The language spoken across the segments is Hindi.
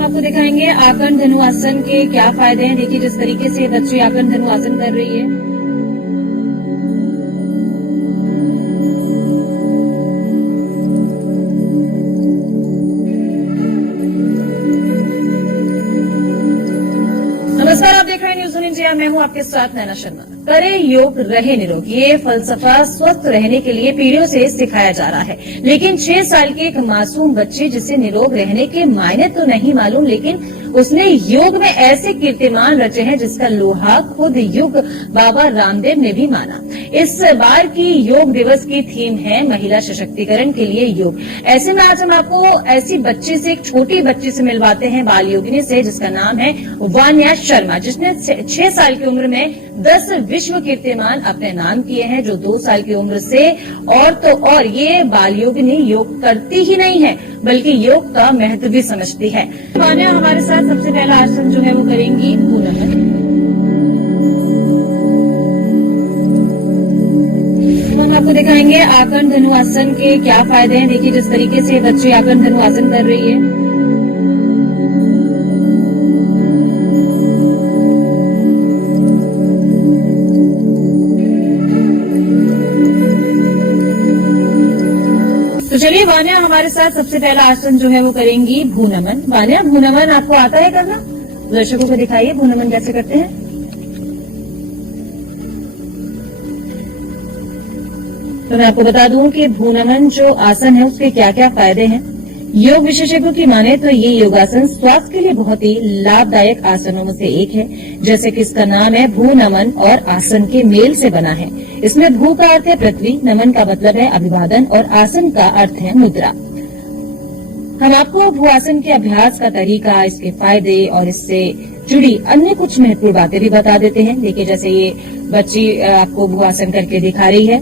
हम आपको दिखाएंगे आकर्ण धनुरासन के क्या फायदे हैं। देखिए जिस तरीके से बच्ची आकर्ण धनुरासन कर रही है। नमस्कार, आप देख रहे हैं न्यूज़ ऑन इंडिया। मैं हूं आपके साथ नैना शर्मा। करे योग रहे निरोग, ये फलसफा स्वस्थ रहने के लिए पीढ़ियों से सिखाया जा रहा है। लेकिन 6 साल के एक मासूम बच्चे जिसे निरोग रहने के मायने तो नहीं मालूम, लेकिन उसने योग में ऐसे कीर्तिमान रचे हैं जिसका लोहा खुद युग बाबा रामदेव ने भी माना। इस बार की योग दिवस की थीम है महिला सशक्तिकरण के लिए योग। ऐसे में आज हम आपको ऐसी बच्ची से, एक छोटी बच्ची से मिलवाते हैं, बाल योगिनी से, जिसका नाम है वान्या शर्मा, जिसने 6 साल की उम्र में 10 विश्व कीर्तिमान अपने नाम किए हैं। जो 2 साल की उम्र से और ये बाल योगिनी योग करती ही नहीं है बल्कि योग का महत्व भी समझती है। वान्या हमारे साथ सबसे पहला आसन जो है वो करेंगी भूनमन। हम आपको दिखाएंगे आकर्ण धनुरासन के क्या फायदे हैं। देखिए जिस तरीके से बच्ची आकर्ण धनुरासन कर रही है। तो चलिए वान्या हमारे साथ सबसे पहला आसन जो है वो करेंगी भूनमन। वान्या, भूनमन आपको आता है करना? दर्शकों को दिखाइए भूनमन कैसे करते हैं। तो मैं आपको बता दूं कि भूनमन जो आसन है उसके क्या क्या फायदे हैं। योग विशेषज्ञों की माने तो ये योगासन स्वास्थ्य के लिए बहुत ही लाभदायक आसनों में से एक है। जैसे कि इसका नाम है भू नमन और आसन के मेल से बना है। इसमें भू का अर्थ है पृथ्वी, नमन का मतलब है अभिवादन और आसन का अर्थ है मुद्रा। हम आपको भू आसन के अभ्यास का तरीका, इसके फायदे और इससे जुड़ी अन्य कुछ महत्वपूर्ण बातें भी बता देते हैं। देखिए जैसे ये बच्ची आपको भू आसन करके दिखा रही है।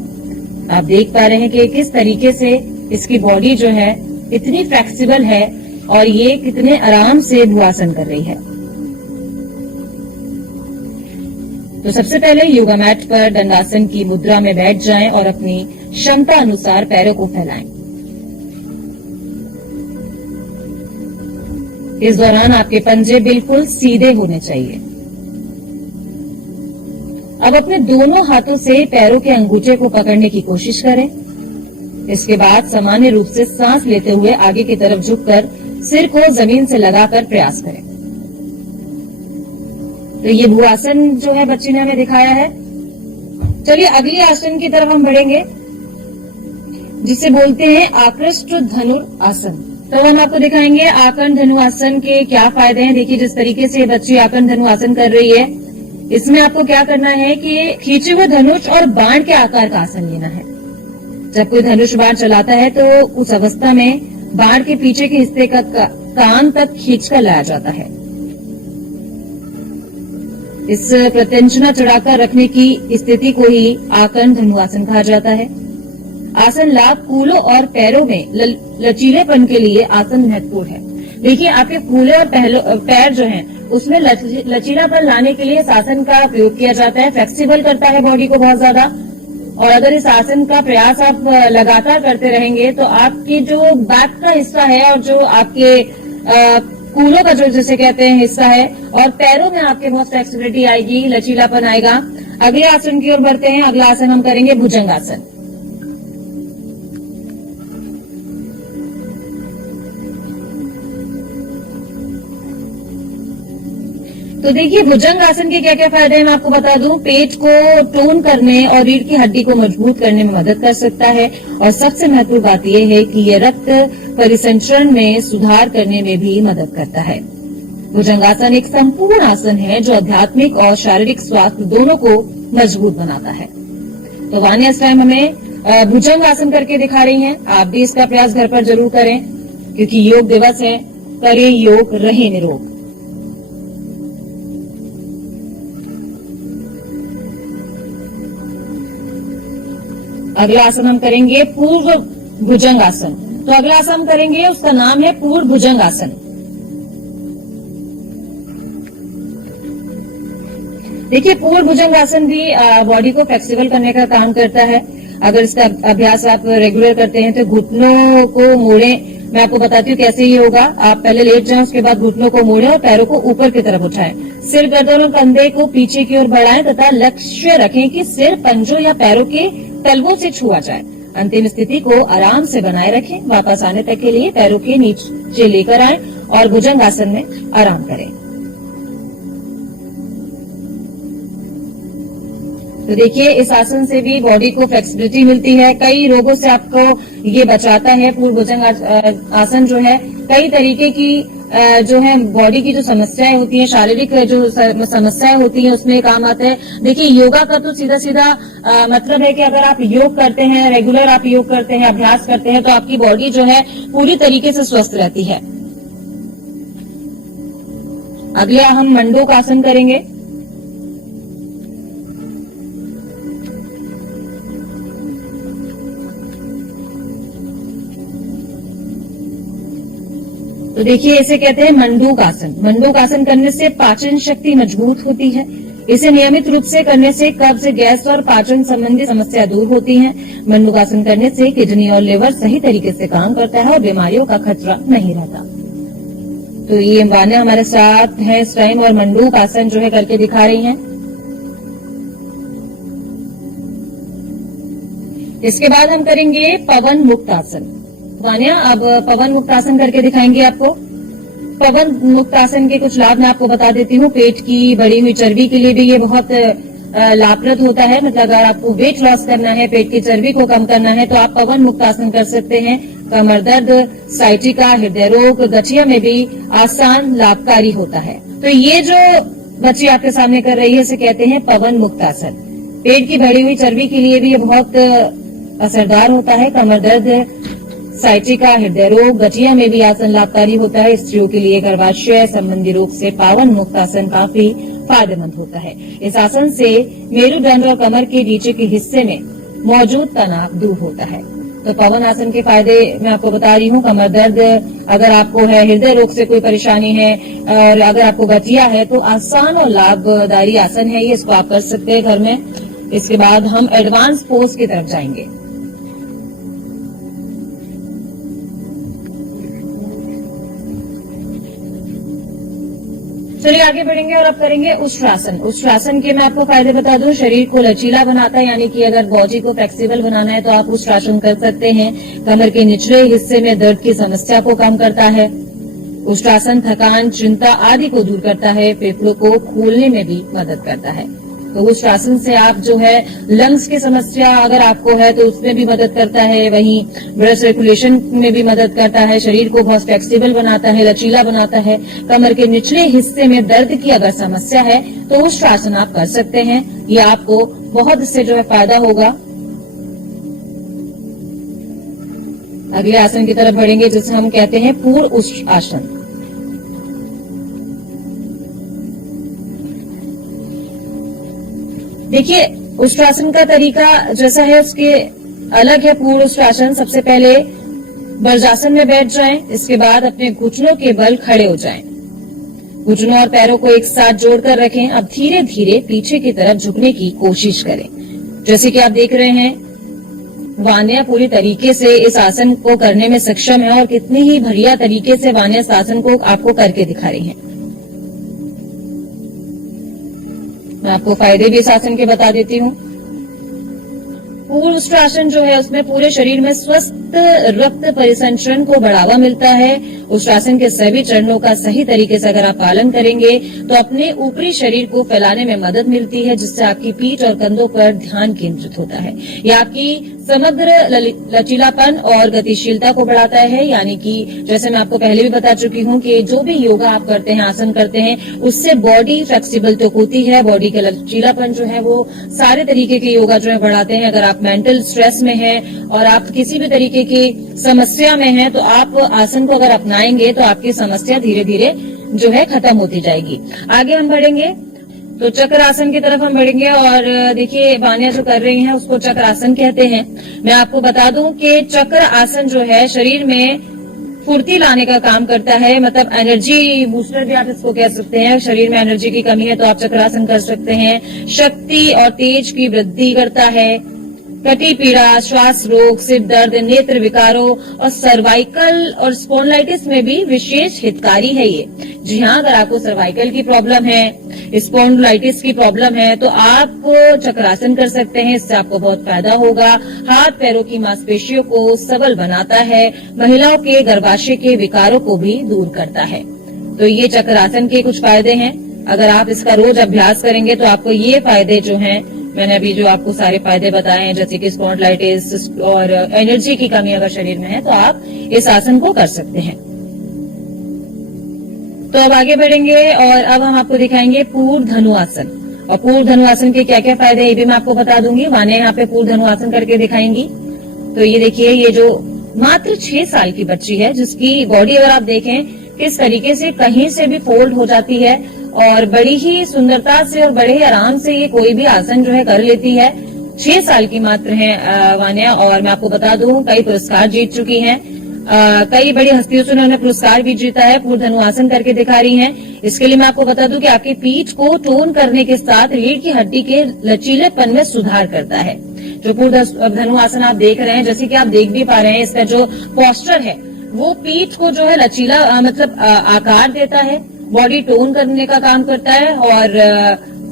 आप देख पा रहे हैं कि किस तरीके से इसकी बॉडी जो है इतनी फ्लेक्सिबल है और ये कितने आराम से भुआसन कर रही है। तो सबसे पहले योगा मैट पर दंडासन की मुद्रा में बैठ जाएं और अपनी क्षमता अनुसार पैरों को फैलाएं। इस दौरान आपके पंजे बिल्कुल सीधे होने चाहिए। अब अपने दोनों हाथों से पैरों के अंगूठे को पकड़ने की कोशिश करें। इसके बाद सामान्य रूप से सांस लेते हुए आगे की तरफ झुककर सिर को जमीन से लगाकर प्रयास करें। तो ये भुआसन जो है बच्ची ने हमें दिखाया है। चलिए अगले आसन की तरफ हम बढ़ेंगे जिसे बोलते हैं आकृष्ट धनुर आसन। तो हम आपको दिखाएंगे आकर्ण धनु आसन के क्या फायदे हैं। देखिए जिस तरीके से बच्ची आकर्ण धनु आसन कर रही है, इसमें आपको क्या करना है कि खींचे हुए धनुष और बाण के आकार का आसन लेना है। जब कोई धनुष बाण चलाता है तो उस अवस्था में बाण के पीछे के हिस्से का कान तक खींचकर लाया जाता है। इस प्रत्यंचना चढ़ाकर रखने की स्थिति को ही आकर्ण धनुरासन कहा जाता है। आसन लाभ कूलों और पैरों में लचीलेपन के लिए आसन महत्वपूर्ण है। देखिए आपके कूले और पैर जो हैं उसमें लचीलापन लाने के लिए इस आसन का प्रयोग किया जाता है। फ्लेक्सिबल करता है बॉडी को बहुत ज्यादा। और अगर इस आसन का प्रयास आप लगातार करते रहेंगे तो आपकी जो बैक का हिस्सा है और जो आपके कूलों का जो जिसे कहते हैं हिस्सा है और पैरों में आपके बहुत फ्लेक्सिबिलिटी आएगी, लचीलापन आएगा। अगले आसन की ओर बढ़ते हैं। अगला आसन हम करेंगे भुजंगासन। तो देखिए भुजंग आसन के क्या क्या फायदे हैं मैं आपको बता दूं। पेट को टोन करने और रीढ़ की हड्डी को मजबूत करने में मदद कर सकता है। और सबसे महत्वपूर्ण बात यह है कि यह रक्त परिसंचरण में सुधार करने में भी मदद करता है। भुजंगासन एक संपूर्ण आसन है जो आध्यात्मिक और शारीरिक स्वास्थ्य दोनों को मजबूत बनाता है। तो वान्या इस टाइम हमें भुजंग आसन करके दिखा रही हैं। आप भी इसका प्रयास घर पर जरूर करें क्योंकि योग दिवस है। करें योग, रहे निरोग। अगला आसन हम करेंगे पूर्व भुजंग आसन। तो अगला आसन हम करेंगे उसका नाम है पूर्व भुजंग आसन। देखिए पूर्व भुजंग आसन भी बॉडी को फ्लेक्सिबल करने का काम करता है। अगर इसका अभ्यास आप रेगुलर करते हैं तो घुटनों को मोड़ें मैं आपको बताती हूँ कैसे ये होगा। आप पहले लेट जाएं, उसके बाद घुटनों को मोड़ें और पैरों को ऊपर की तरफ उठाएं। सिर, गर्दन और कंधे को पीछे की ओर बढ़ाएं तथा लक्ष्य रखें कि सिर पंजों या पैरों के तलवों से छुआ जाए। अंतिम स्थिति को आराम से बनाए रखें। वापस आने तक के लिए पैरों के नीचे लेकर आएं और भुजंग आसन में आराम करें। तो देखिए, इस आसन से भी बॉडी को फ्लेक्सिबिलिटी मिलती है, कई रोगों से आपको ये बचाता है। पूर्ण भुजंग आसन जो है कई तरीके की जो है बॉडी की जो समस्याएं होती हैं, शारीरिक जो समस्याएं होती हैं, उसमें काम आता है। देखिए, योगा का तो सीधा सीधा मतलब है कि अगर आप योग करते हैं, रेगुलर आप योग करते हैं, अभ्यास करते हैं, तो आपकी बॉडी जो है पूरी तरीके से स्वस्थ रहती है। अगला हम मंडूक आसन करेंगे। तो देखिए, इसे कहते हैं मंडूक आसन। मंडूक आसन करने से पाचन शक्ति मजबूत होती है। इसे नियमित रूप से करने से कब्ज, गैस और पाचन संबंधी समस्या दूर होती है। मंडूक आसन करने से किडनी और लिवर सही तरीके से काम करता है और बीमारियों का खतरा नहीं रहता। तो ये वान्या हमारे साथ है इस टाइम और मंडूक आसन जो है करके दिखा रही हैं। इसके बाद हम करेंगे पवन मुक्त आसन। वान्या अब पवन मुक्त आसन करके दिखाएंगे आपको। पवन मुक्त आसन के कुछ लाभ मैं आपको बता देती हूँ। पेट की बढ़ी हुई चर्बी के लिए भी ये बहुत लाभप्रद होता है। मतलब अगर आपको वेट लॉस करना है, पेट की चर्बी को कम करना है, तो आप पवन मुक्त आसन कर सकते हैं। कमर दर्द, साइटिका, हृदय रोग, गठिया में भी आसान लाभकारी होता है। तो ये जो बच्ची आपके सामने कर रही है, इसे कहते हैं पवन मुक्त आसन। पेट की बढ़ी हुई चर्बी के लिए भी ये बहुत असरदार होता है। कमर दर्द, साइटिका, हृदय रोग, गठिया में भी आसन लाभकारी होता है। स्त्रियों के लिए गर्भाशय संबंधी रोग से पवन मुक्त आसन काफी फायदेमंद होता है। इस आसन से मेरुदंड और कमर के नीचे के हिस्से में मौजूद तनाव दूर होता है। तो पवन आसन के फायदे मैं आपको बता रही हूँ। कमर दर्द अगर आपको है, हृदय रोग से कोई परेशानी है और अगर आपको गठिया है, तो आसान और लाभदायी आसन है ये, इसको आप कर सकते हैं घर में। इसके बाद हम एडवांस पोज की तरफ जाएंगे। चलिए आगे बढ़ेंगे और अब करेंगे उष्ट्रासन। उष्ट्रासन के मैं आपको फायदे बता दूं। शरीर को लचीला बनाता है, यानी कि अगर बॉडी को फ्लेक्सिबल बनाना है तो आप उष्ट्रासन कर सकते हैं। कमर के निचले हिस्से में दर्द की समस्या को कम करता है। उष्ट्रासन थकान, चिंता आदि को दूर करता है। फेफड़ों को खोलने में भी मदद करता है। तो उष्ट्रासन से आप जो है लंग्स की समस्या अगर आपको है तो उसमें भी मदद करता है। वहीं ब्लड सर्कुलेशन में भी मदद करता है। शरीर को बहुत फ्लेक्सिबल बनाता है, लचीला बनाता है। कमर के निचले हिस्से में दर्द की अगर समस्या है तो उष्ट्रासन आप कर सकते हैं। ये आपको बहुत इससे जो है फायदा होगा। अगले आसन की तरफ बढ़ेंगे जिसे हम कहते हैं पूर्ण उष्ट्रासन। देखिए, उष्ट्रासन का तरीका जैसा है उसके अलग है। पूर्ण उष्ट्रासन, सबसे पहले वज्रासन में बैठ जाएं। इसके बाद अपने घुटनों के बल खड़े हो जाएं। घुटनों और पैरों को एक साथ जोड़कर रखें। अब धीरे धीरे पीछे की तरफ झुकने की कोशिश करें। जैसे कि आप देख रहे हैं, वान्या पूरी तरीके से इस आसन को करने में सक्षम है और कितनी ही बढ़िया तरीके से वान्या इस आसन को आपको करके दिखा रही है। मैं आपको फायदे भी इस आसन के बता देती हूँ। पूर्ण उष्ट्रासन जो है उसमें पूरे शरीर में स्वस्थ रक्त परिसंचरण को बढ़ावा मिलता है। उष्ट्रासन के सभी चरणों का सही तरीके से अगर आप पालन करेंगे तो अपने ऊपरी शरीर को फैलाने में मदद मिलती है, जिससे आपकी पीठ और कंधों पर ध्यान केंद्रित होता है। यह आपकी समग्र लचीलापन और गतिशीलता को बढ़ाता है। यानी कि जैसे मैं आपको पहले भी बता चुकी हूँ कि जो भी योगा आप करते हैं, आसन करते हैं, उससे बॉडी फ्लेक्सिबल तो होती है। बॉडी का लचीलापन जो है वो सारे तरीके के योगा जो है बढ़ाते हैं। अगर आप मेंटल स्ट्रेस में हैं और आप किसी भी तरीके की समस्या में हैं तो आप आसन को अगर अपनाएंगे तो आपकी समस्या धीरे धीरे जो है खत्म होती जाएगी। आगे हम बढ़ेंगे तो चक्र आसन की तरफ हम बढ़ेंगे और देखिए वान्या जो कर रही हैं उसको चक्र आसन कहते हैं। मैं आपको बता दूं कि चक्र आसन जो है शरीर में फुर्ती लाने का काम करता है। मतलब एनर्जी बूस्टर भी आप इसको कह सकते हैं। शरीर में एनर्जी की कमी है तो आप चक्रासन कर सकते हैं। शक्ति और तेज की वृद्धि करता है। कटी पीड़ा, श्वास रोग, सिर दर्द, नेत्र विकारों और सर्वाइकल और स्पॉन्डिलाइटिस में भी विशेष हितकारी है ये। जी हाँ, अगर आपको सर्वाइकल की प्रॉब्लम है, स्पॉन्डिलाइटिस की प्रॉब्लम है, तो आप चक्रासन कर सकते हैं। इससे आपको बहुत फायदा होगा। हाथ पैरों की मांसपेशियों को सबल बनाता है। महिलाओं के गर्भाशय के विकारों को भी दूर करता है। तो ये चक्रासन के कुछ फायदे हैं। अगर आप इसका रोज अभ्यास करेंगे तो आपको ये फायदे जो हैं, मैंने अभी जो आपको सारे फायदे बताए हैं, जैसे कि स्पॉन्डिलाइटिस और एनर्जी की कमी अगर शरीर में है, तो आप इस आसन को कर सकते हैं। तो अब आगे बढ़ेंगे और अब हम आपको दिखाएंगे पूर्व धनुआसन। और पूर्व धनुआसन के क्या क्या फायदे हैं ये भी मैं आपको बता दूंगी। वान्या यहाँ पे पूर्व धनुआसन करके दिखाएंगी। तो ये देखिए, ये जो मात्र 6 साल की बच्ची है, जिसकी बॉडी अगर आप देखें किस तरीके से कहीं से भी फोल्ड हो जाती है और बड़ी ही सुंदरता से और बड़े ही आराम से ये कोई भी आसन जो है कर लेती है। 6 साल की मात्र है वान्या, और मैं आपको बता दूं कई पुरस्कार जीत चुकी हैं। कई बड़ी हस्तियों से उन्होंने पुरस्कार भी जीता है। पूर्व धनुआसन करके दिखा रही हैं। इसके लिए मैं आपको बता दूं कि आपकी पीठ को टोन करने के साथ रीढ़ की हड्डी के लचीलेपन में सुधार करता है। जो पूर्व धनुआसन आप देख रहे हैं, जैसे कि आप देख भी पा रहे हैं, इसका जो पोस्चर है वो पीठ को जो है लचीला मतलब आकार देता है, बॉडी टोन करने का काम करता है, और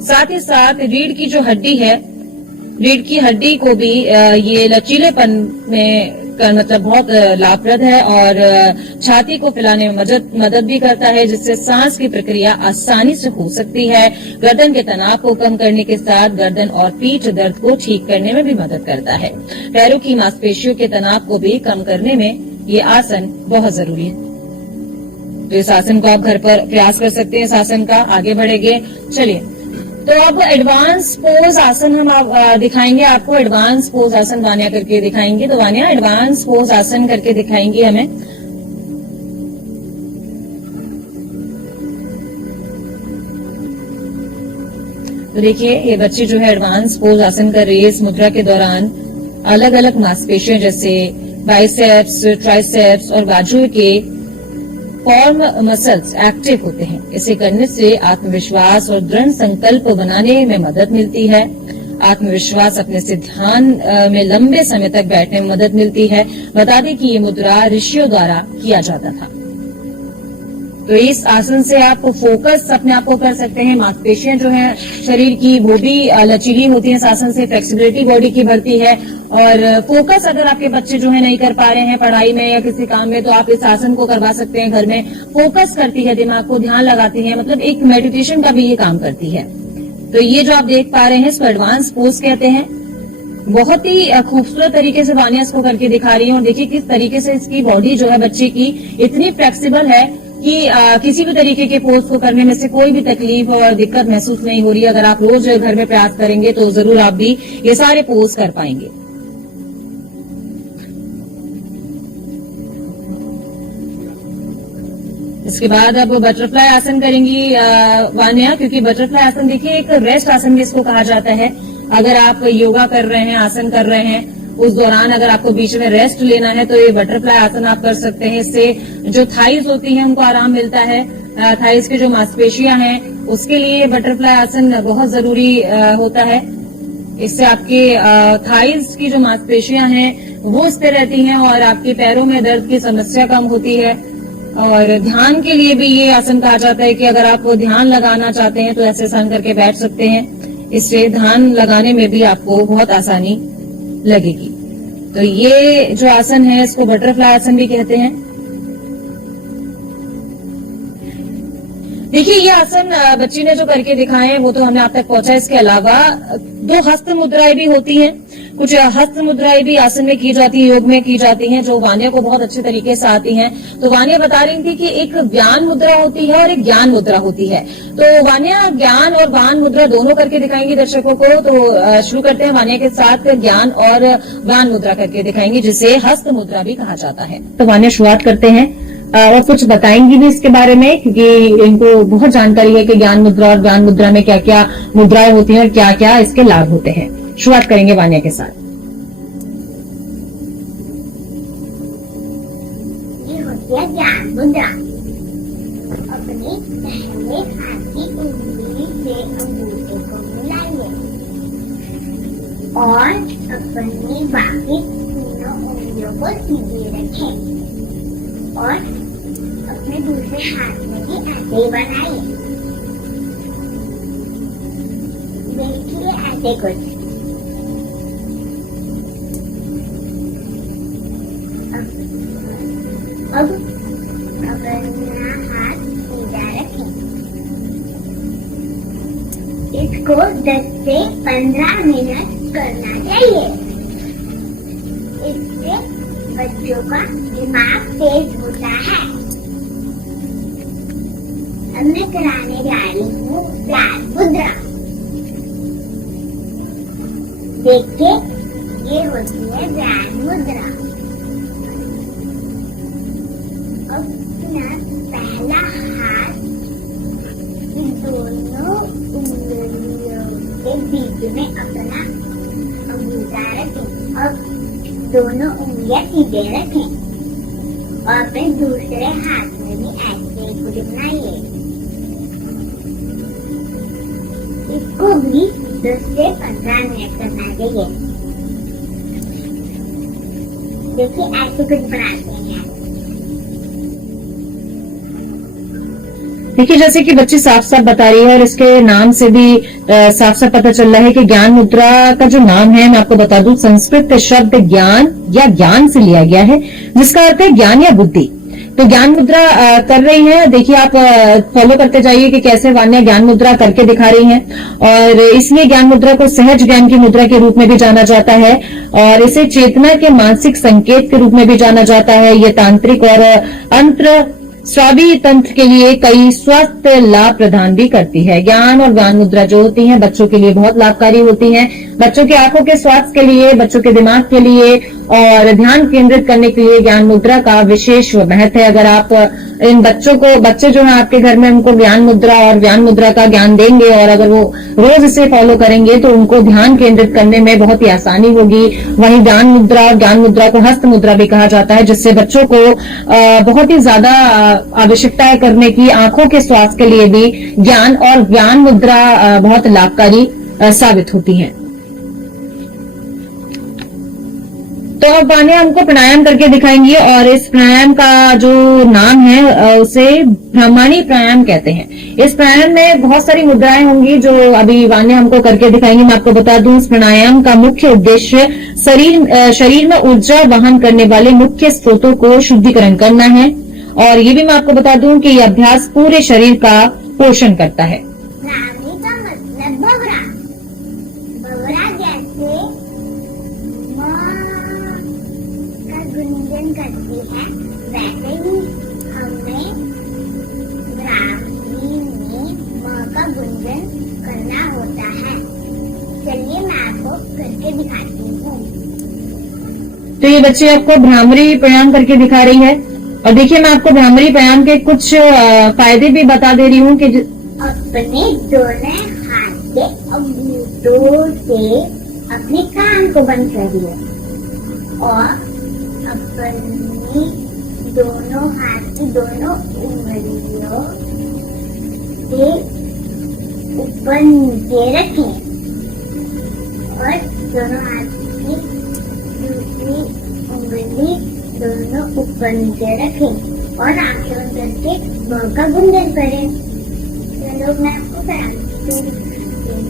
साथ ही साथ रीढ़ की जो हड्डी है, रीढ़ की हड्डी को भी ये लचीलेपन में मतलब बहुत लाभप्रद है, और छाती को फैलाने में मदद भी करता है, जिससे सांस की प्रक्रिया आसानी से हो सकती है। गर्दन के तनाव को कम करने के साथ गर्दन और पीठ दर्द को ठीक करने में भी मदद करता है। पैरों की मांसपेशियों के तनाव को भी कम करने में ये आसन बहुत जरूरी है। तो इस आसन को आप घर पर प्रयास कर सकते हैं। इस आसन का आगे बढ़ेंगे। चलिए, तो अब एडवांस पोज आसन हम दिखाएंगे आपको। एडवांस पोज आसन वान्या करके दिखाएंगे। तो वान्या एडवांस पोज आसन करके दिखाएंगी हमें। तो देखिए, ये बच्ची जो है एडवांस पोज आसन कर रही है। इस मुद्रा के दौरान अलग अलग मांसपेशियों जैसे बाइसेप्स, ट्राइसेप्स और बाजू के फॉर्म मसल्स एक्टिव होते हैं। इसे करने से आत्मविश्वास और दृढ़ संकल्प बनाने में मदद मिलती है। आत्मविश्वास अपने से ध्यान में लंबे समय तक बैठने में मदद मिलती है। बता दें कि ये मुद्रा ऋषियों द्वारा किया जाता था। तो इस आसन से आप फोकस अपने आप को कर सकते हैं। मांसपेशियां जो है शरीर की वो भी लचीली होती है। इस आसन से फ्लेक्सिबिलिटी बॉडी की बढ़ती है, और फोकस अगर आपके बच्चे जो है नहीं कर पा रहे हैं पढ़ाई में या किसी काम में, तो आप इस आसन को करवा सकते हैं घर में। फोकस करती है, दिमाग को ध्यान लगाती है, मतलब एक मेडिटेशन का भी ये काम करती है। तो ये जो आप देख पा रहे हैं इसको एडवांस पोज कहते हैं। बहुत ही खूबसूरत तरीके से वान्या इसको करके दिखा रही है, और देखिए किस तरीके से इसकी बॉडी जो है बच्चे की इतनी फ्लेक्सिबल है कि किसी भी तरीके के पोज को करने में से कोई भी तकलीफ और दिक्कत महसूस नहीं हो रही है। अगर आप रोज घर में प्रयास करेंगे तो जरूर आप भी ये सारे पोज कर पाएंगे। इसके बाद अब बटरफ्लाई आसन करेंगी वान्या, क्योंकि बटरफ्लाई आसन देखिए एक रेस्ट आसन भी इसको कहा जाता है। अगर आप योगा कर रहे हैं, आसन कर रहे हैं, उस दौरान अगर आपको बीच में रेस्ट लेना है तो ये बटरफ्लाई आसन आप कर सकते हैं। इससे जो थाइज होती हैं उनको आराम मिलता है। थाइज की जो मांसपेशियां हैं उसके लिए बटरफ्लाई आसन बहुत जरूरी होता है। इससे आपके थाइज की जो मांसपेशियां हैं वो स्थिर रहती हैं और आपके पैरों में दर्द की समस्या कम होती है। और ध्यान के लिए भी ये आसन कहा जाता है कि अगर आप ध्यान लगाना चाहते हैं तो ऐसे आसन करके बैठ सकते हैं। इससे ध्यान लगाने में भी आपको बहुत आसानी लगेगी। तो ये जो आसन है इसको बटरफ्लाई आसन भी कहते हैं। देखिए, ये आसन बच्ची ने जो करके दिखाए हैं वो तो हमने आप तक पहुंचा। इसके अलावा 2 हस्त मुद्राएं भी होती हैं। कुछ हस्त मुद्राएं भी आसन में की जाती है, योग में की जाती हैं, जो वान्या को बहुत अच्छे तरीके से आती हैं। तो वान्या बता रही थी कि एक व्यान मुद्रा होती है और एक ज्ञान मुद्रा होती है। तो वान्या ज्ञान और वान मुद्रा दोनों करके दिखाएंगी दर्शकों को। तो शुरू करते हैं वान्या के साथ ज्ञान और वान मुद्रा करके दिखाएंगी, जिसे हस्त मुद्रा भी कहा जाता है। तो वान्या शुरुआत करते हैं और कुछ बताएंगी भी इसके बारे में, क्योंकि इनको बहुत जानकारी है कि ज्ञान मुद्रा और ज्ञान मुद्रा में क्या क्या मुद्राएं होती हैं और क्या क्या इसके लाभ होते हैं। शुरुआत करेंगे वान्या के साथ। ये होती है ज्ञान मुद्रा। अपनी दाहिने हाथ की उंगली से अंगूठे को मिलाइए और अपनी बाकी तीनों उंगलियों को सीधे रखें और अपने दूसरे हाथ में भी ऐसे ही बनाइए। देखिए ऐसे कुछ। अब अपना हाथ सीधा रखें। इसको 10 से 15 मिनट करना चाहिए। इससे बच्चों का दिमाग तेज होता है। अब मैं कराने जा रही हूँ व्यान मुद्रा। देखिए ये होती है व्यान मुद्रा। अपना पहला हाथ इन दोनों उंगलियों के बीच में अपना अंगूठा रखें और दोनों उंगलियां सीधे रखें और फिर दूसरे हाथ में भी ऐसे कुछ बनाइए। इसको भी 10 से 15 मिनट करना चाहिए। देखिए ऐसे कुछ बनाते हैं। देखिए जैसे कि बच्ची साफ साफ बता रही है और इसके नाम से भी साफ साफ पता चल रहा है कि ज्ञान मुद्रा का जो नाम है, मैं आपको बता दूं, संस्कृत शब्द ज्ञान या ज्ञान से लिया गया है, जिसका अर्थ है ज्ञान या बुद्धि। तो ज्ञान मुद्रा कर रही है। देखिए आप फॉलो करते जाइए कि कैसे वान्या ज्ञान मुद्रा करके दिखा रही हैं। और इसलिए ज्ञान मुद्रा को सहज ज्ञान की मुद्रा के रूप में भी जाना जाता है और इसे चेतना के मानसिक संकेत के रूप में भी जाना जाता है। ये तांत्रिक और अंतर स्वाभी तंत्र के लिए कई स्वास्थ्य लाभ प्रदान भी करती है। ज्ञान और ज्ञान मुद्रा जो होती हैं बच्चों के लिए बहुत लाभकारी होती हैं। बच्चों की आंखों के स्वास्थ्य के लिए, बच्चों के दिमाग के लिए और ध्यान केंद्रित करने के लिए ज्ञान मुद्रा का विशेष महत्व है। अगर आप इन बच्चे जो हैं आपके घर में, उनको ज्ञान मुद्रा और ज्ञान मुद्रा का ज्ञान देंगे और अगर वो रोज इसे फॉलो करेंगे तो उनको ध्यान केंद्रित करने में बहुत ही आसानी होगी। वहीं ज्ञान मुद्रा को हस्त मुद्रा भी कहा जाता है, जिससे बच्चों को बहुत ही ज्यादा आवश्यकता है करने की। आंखों के स्वास्थ्य के लिए भी ज्ञान और ज्ञान मुद्रा बहुत लाभकारी साबित होती है। तो अब वान्या हमको प्राणायाम करके दिखाएंगी और इस प्राणायाम का जो नाम है उसे ब्रह्मांडी प्राणायाम कहते हैं। इस प्राणायाम में बहुत सारी मुद्राएं होंगी जो अभी वान्या हमको करके दिखाएंगी। मैं आपको बता दूं, इस प्राणायाम का मुख्य उद्देश्य शरीर में ऊर्जा वहन करने वाले मुख्य स्रोतों को शुद्धिकरण करना है। और ये भी मैं आपको बता दूं कि यह अभ्यास पूरे शरीर का पोषण करता है। ब्राह्मणी का मतलब भवरा। भवरा जैसे का गुंजन करती है, वैसे ही हमें ब्राह्मणी में म का गुंजन करना होता है। चलिए मैं आपको करके दिखाती हूँ। तो ये बच्चे आपको भ्रामरी प्राणायाम करके दिखा रही है। और देखिए मैं आपको भ्रामरी प्राणायाम के कुछ फायदे भी बता दे रही हूँ कि अपने दोनों हाथ के अंगूठों से अपने कान को बंद करिए और अपनी दोनों हाथ की दोनों उंगलियों से ऊपर नीचे रखें और दोनों हाथ की दूसरी उंगली दोनों ऊपर नीचे रखें और आंखें बंद करके म का गुंजन करें। चलो मैं आपको कराती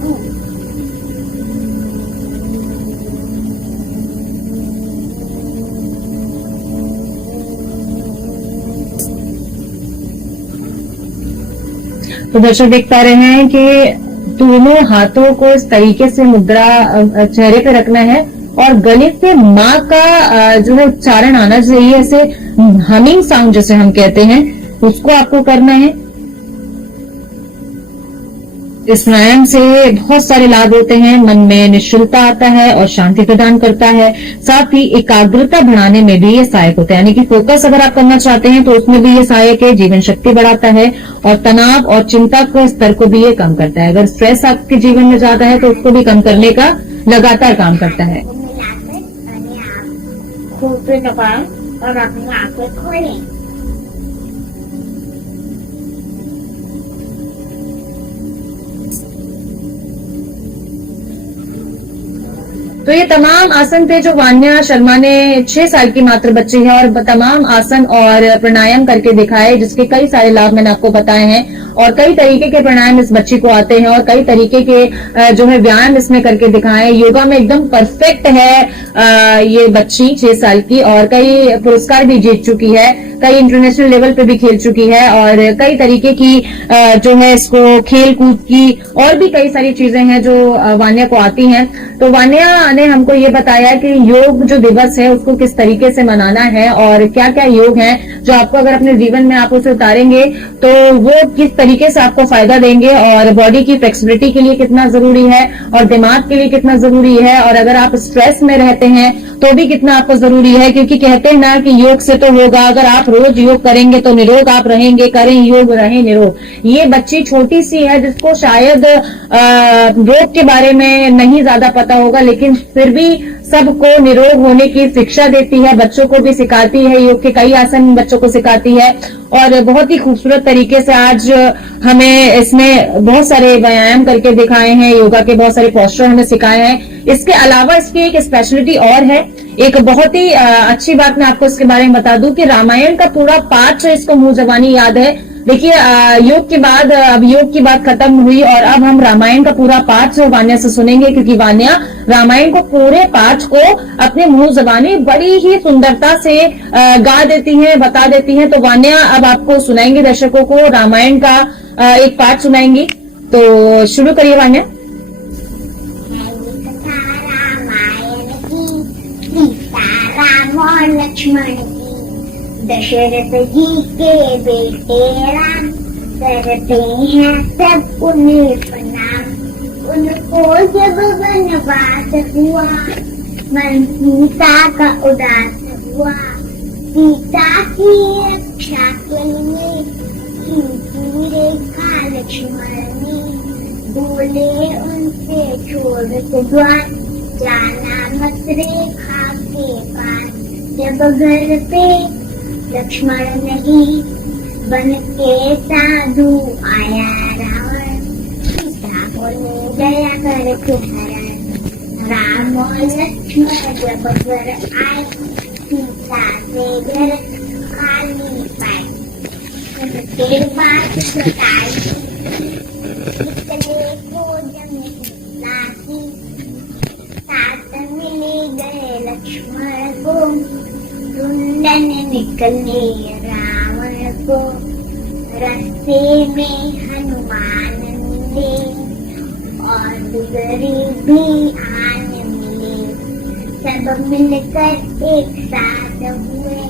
हूँ। तो दर्शक देख पा रहे हैं कि दोनों हाथों को इस तरीके से मुद्रा चेहरे पे रखना है और गले से माँ का जो है उच्चारण आना चाहिए। ऐसे हमिंग साउंड जैसे हम कहते हैं उसको आपको करना है। इस प्राणायाम से बहुत सारे लाभ होते हैं। मन में निश्चलता आता है और शांति प्रदान करता है। साथ ही एकाग्रता बढ़ाने में भी ये सहायक होता है, यानी कि फोकस अगर आप करना चाहते हैं तो उसमें भी ये सहायक है। जीवन शक्ति बढ़ाता है और तनाव और चिंता के स्तर को भी ये कम करता है। अगर स्ट्रेस आपके जीवन में ज्यादा है तो उसको भी कम करने का लगातार काम करता है। खूब पे दबाएं और अपनी आंखें खोलें। तो ये तमाम आसन थे जो वान्या शर्मा ने 6 साल की मात्र बच्ची है और तमाम आसन और प्राणायाम करके दिखाए, जिसके कई सारे लाभ मैंने आपको बताए हैं और कई तरीके के प्राणायाम इस बच्ची को आते हैं और कई तरीके के जो है व्यायाम इसमें करके दिखाए। योगा में एकदम परफेक्ट है ये बच्ची 6 साल की और कई पुरस्कार भी जीत चुकी है, कई इंटरनेशनल लेवल पे भी खेल चुकी है और कई तरीके की जो है इसको खेल कूद की और भी कई सारी चीजें हैं जो वान्या को आती हैं। तो वान्या ने हमको ये बताया कि योग जो दिवस है उसको किस तरीके से मनाना है और क्या क्या योग हैं जो आपको अगर अपने जीवन में आप उसे उतारेंगे तो वो किस तरीके से आपको फायदा देंगे और बॉडी की फ्लेक्सिबिलिटी के लिए कितना जरूरी है और दिमाग के लिए कितना जरूरी है और अगर आप स्ट्रेस में रहते हैं तो भी कितना आपको जरूरी है, क्योंकि कहते हैं ना कि योग से तो होगा, अगर आप रोज योग करेंगे तो निरोग आप रहेंगे, करें योग रहें निरोग। ये बच्ची छोटी सी है जिसको शायद रोग के बारे में नहीं ज्यादा पता होगा, लेकिन फिर भी सबको निरोग होने की शिक्षा देती है, बच्चों को भी सिखाती है, योग के कई आसन बच्चों को सिखाती है और बहुत ही खूबसूरत तरीके से आज हमें इसमें बहुत सारे व्यायाम करके दिखाए हैं, योगा के बहुत सारे पोस्टर हमें सिखाए हैं। इसके अलावा इसकी एक स्पेशलिटी और है, एक बहुत ही अच्छी बात मैं आपको इसके बारे में बता दूं कि रामायण का पूरा पाठ इसको मुंह जबानी याद है। देखिए योग के बाद अब योग की बात खत्म हुई और अब हम रामायण का पूरा पाठ वान्या से सुनेंगे, क्योंकि वान्या रामायण को पूरे पाठ को अपने मुंह जबानी बड़ी ही सुंदरता से गा देती हैं, बता देती हैं। तो वान्या अब आपको सुनाएंगे, दर्शकों को रामायण का एक पाठ सुनाएंगी। तो शुरू करिए वान्या। राम और लक्ष्मण की दशरथ जी के बेटे राम करते हैं सब उन्हें प्रणाम। उनको जब वनवास हुआ मन सीता का उदास हुआ, सीता की रक्षा के लिए खींची रेखा लक्ष्मण ने, बोले उनसे छोड़ के द्वार जाना मत रेखा के पास। जब घर पे लक्ष्मण नहीं बन के साधु आया रावण, सीता को ले गया करके हरण। राम और लक्ष्मण जब घर आए सीता से घर खाली पाए, उनके बाद सताई निकले भोजन सीता की, साथ मिले गए लक्ष्मण को, ढूंढन निकले रावण को। रास्ते में हनुमान मिले और दुगरी भी आन मिले, सब मिलकर एक साथ हुए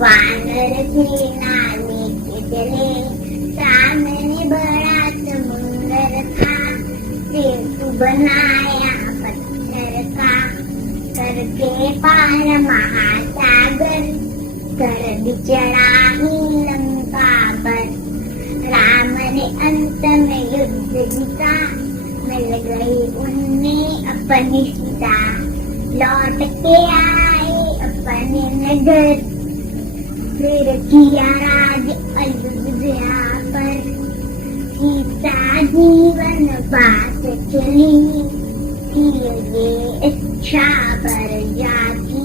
वानर सेना लेके चले। सामने बड़ा समुंदर था, सेतु बनाया पत्थर का, करके पार महासागर, कर चढ़ाई लंका पर। राम ने अंत में युद्ध जीता, मिल गई उन्हें अपनी सीता। लौट के आए अपने नगर, फिर किया राज अयोध्या पर। सीता जीवन बात चली, ये इच्छा पर जाती,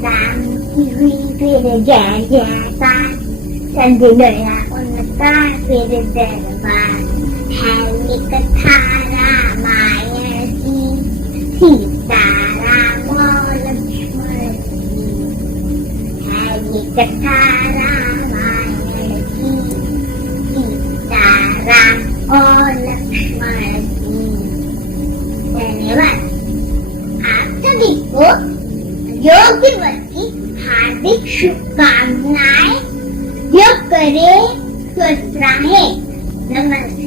राम की हुई फिर जय जयकार, सज गया उनका फिर दरबार। है ये कथा रामायण की, सीता राम और लक्ष्मण की। है ये कथा रामायण की, सीता राम और लक्ष्मण की। धन्यवाद। आप सभी को योग दिवस की हार्दिक शुभकामनाएं। योग करें, स्वस्थ रहें। नमस्ते।